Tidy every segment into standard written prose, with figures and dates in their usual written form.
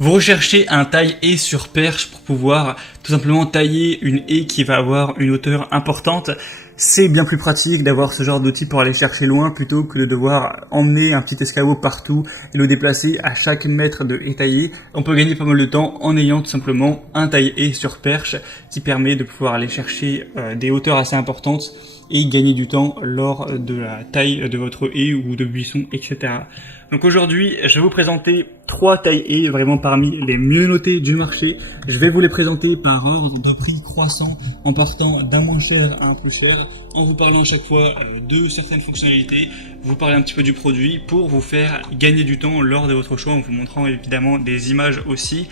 Vous recherchez un taille-haie sur perche pour pouvoir tout simplement tailler une haie qui va avoir une hauteur importante. C'est bien plus pratique d'avoir ce genre d'outil pour aller chercher loin plutôt que de devoir emmener un petit escabeau partout et le déplacer à chaque mètre de haie taillée. On peut gagner pas mal de temps en ayant tout simplement un taille-haie sur perche qui permet de pouvoir aller chercher des hauteurs assez importantes et gagner du temps lors de la taille de votre haie ou de buisson, etc. Donc aujourd'hui, je vais vous présenter 3 taille-haies vraiment parmi les mieux notées du marché. Je vais vous les présenter par ordre de prix croissant en partant d'un moins cher à un plus cher, en vous parlant à chaque fois de certaines fonctionnalités, vous parler un petit peu du produit pour vous faire gagner du temps lors de votre choix en vous montrant évidemment des images aussi.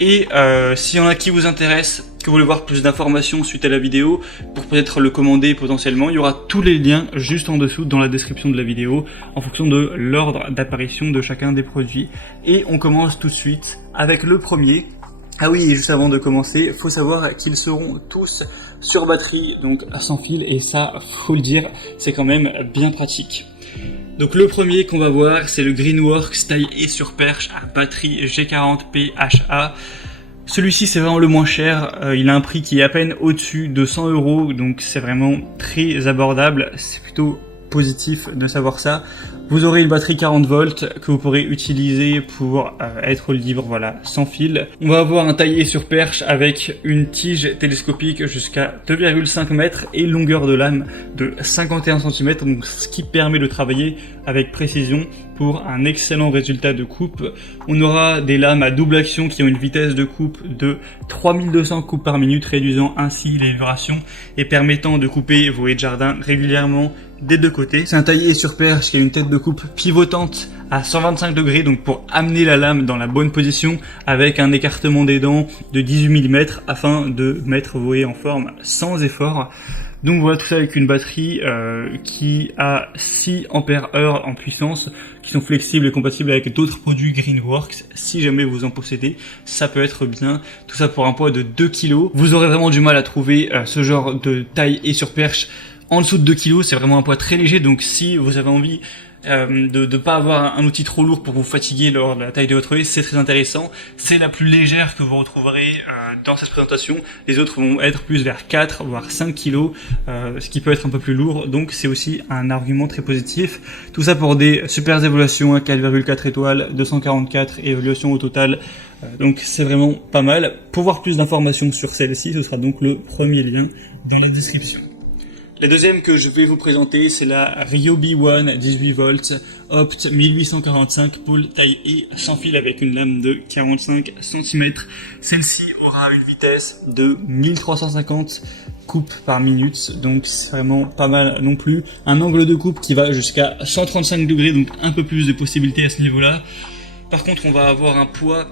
Et s'il y en a qui vous intéresse, que vous voulez voir plus d'informations suite à la vidéo, pour peut-être le commander potentiellement, il y aura tous les liens juste en dessous dans la description de la vidéo, en fonction de l'ordre d'apparition de chacun des produits. Et on commence tout de suite avec le premier. Ah oui, et juste avant de commencer, faut savoir qu'ils seront tous sur batterie, donc sans fil, et ça, faut le dire, c'est quand même bien pratique. Donc le premier qu'on va voir, c'est le Greenworks taille-haie sur perche à batterie G40 PHA. Celui-ci c'est vraiment le moins cher, il a un prix qui est à peine au-dessus de 100 €, donc c'est vraiment très abordable, c'est plutôt positif de savoir ça. Vous aurez une batterie 40 volts que vous pourrez utiliser pour être libre, voilà, sans fil. On va avoir un taille-haie sur perche avec une tige télescopique jusqu'à 2,5 mètres et longueur de lame de 51 cm, donc ce qui permet de travailler avec précision pour un excellent résultat de coupe. On aura des lames à double action qui ont une vitesse de coupe de 3200 coupes par minute, réduisant ainsi les vibrations et permettant de couper vos haies de jardin régulièrement des deux côtés. C'est un taille-haie sur perche qui a une tête de coupe pivotante à 125 degrés, donc pour amener la lame dans la bonne position avec un écartement des dents de 18 mm afin de mettre vos haies en forme sans effort. Donc voilà, tout ça avec une batterie qui a 6 ampères heure en puissance, qui sont flexibles et compatibles avec d'autres produits Greenworks. Si jamais vous en possédez, ça peut être bien. Tout ça pour un poids de 2 kg. Vous aurez vraiment du mal à trouver ce genre de taille-haie sur perche en dessous de 2 kg. C'est vraiment un poids très léger, donc si vous avez envie de pas avoir un outil trop lourd pour vous fatiguer lors de la taille de votre haie, c'est très intéressant. C'est la plus légère que vous retrouverez dans cette présentation. Les autres vont être plus vers 4 voire 5 kg, ce qui peut être un peu plus lourd, donc c'est aussi un argument très positif. Tout ça pour des super évaluations, 4,4 étoiles, 244 évaluations au total, donc c'est vraiment pas mal. Pour voir plus d'informations sur celle-ci, ce sera donc le premier lien dans la description. La deuxième que je vais vous présenter, c'est la Ryobi One 18 volts Opt 1845 pôle taille-haie sans fil avec une lame de 45 cm. Celle-ci aura une vitesse de 1350 coupes par minute, donc c'est vraiment pas mal non plus. Un angle de coupe qui va jusqu'à 135 degrés, donc un peu plus de possibilités à ce niveau-là. Par contre, on va avoir un poids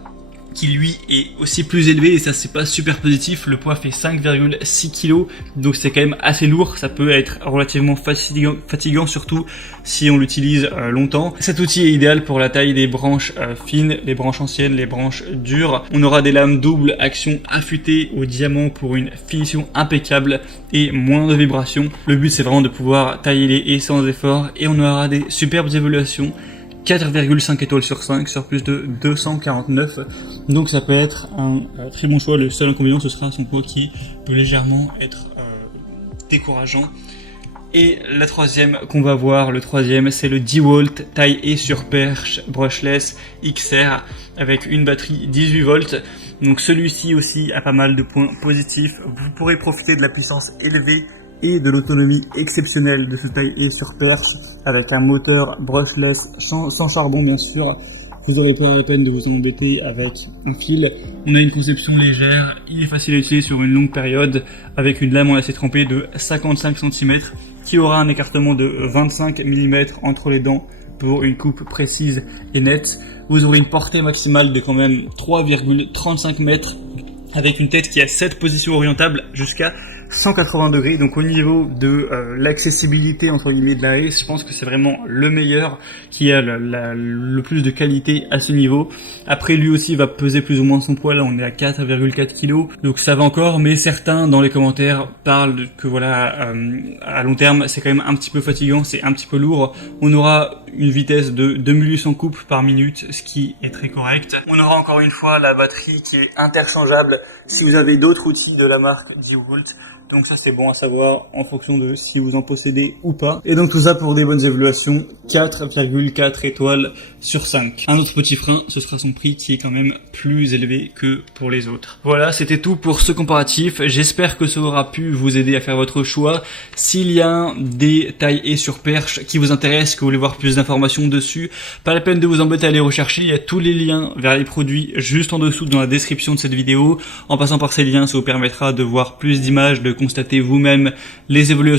qui lui est aussi plus élevé et ça c'est pas super positif. Le poids fait 5,6 kg, donc c'est quand même assez lourd. Ça peut être relativement fatigant surtout si on l'utilise longtemps. Cet outil est idéal pour la taille des branches fines, les branches anciennes, les branches dures. On aura des lames double action affûtées au diamant pour une finition impeccable et moins de vibrations. Le but c'est vraiment de pouvoir tailler les haies sans effort et on aura des superbes évaluations. 4,5 étoiles sur 5 sur plus de 249, donc ça peut être un très bon choix. Le seul inconvénient ce sera son poids qui peut légèrement être décourageant. Et la troisième qu'on va voir, le troisième, c'est le DeWalt taille-haie sur perche brushless XR avec une batterie 18 volts. Donc celui-ci aussi a pas mal de points positifs. Vous pourrez profiter de la puissance élevée et de l'autonomie exceptionnelle de ce taille-haie sur perche avec un moteur brushless sans charbon bien sûr. Vous n'aurez pas la peine de vous embêter avec un fil. On a une conception légère, il est facile à utiliser sur une longue période avec une lame en acier trempé de 55 cm qui aura un écartement de 25 mm entre les dents pour une coupe précise et nette. Vous aurez une portée maximale de quand même 3,35 mètres avec une tête qui a 7 positions orientables jusqu'à 180 degrés, donc au niveau de l'accessibilité entre guillemets de la haie, je pense que c'est vraiment le meilleur qui a le plus de qualité à ce niveau. Après lui aussi va peser plus ou moins son poids, là on est à 4,4 kg, donc ça va encore, mais certains dans les commentaires parlent que voilà à long terme c'est quand même un petit peu fatigant, c'est un petit peu lourd. On aura une vitesse de 2800 coupes par minute, ce qui est très correct. On aura encore une fois la batterie qui est interchangeable si vous avez d'autres outils de la marque DeWalt. Donc ça c'est bon à savoir en fonction de si vous en possédez ou pas. Et donc tout ça pour des bonnes évaluations, 4,4 étoiles sur 5. Un autre petit frein, ce sera son prix qui est quand même plus élevé que pour les autres. Voilà, c'était tout pour ce comparatif. J'espère que ça aura pu vous aider à faire votre choix. S'il y a des tailles et sur perche qui vous intéressent, que vous voulez voir plus d'informations dessus, pas la peine de vous embêter à les rechercher. Il y a tous les liens vers les produits juste en dessous dans la description de cette vidéo. En passant par ces liens, ça vous permettra de voir plus d'images, de constater vous-même les évolutions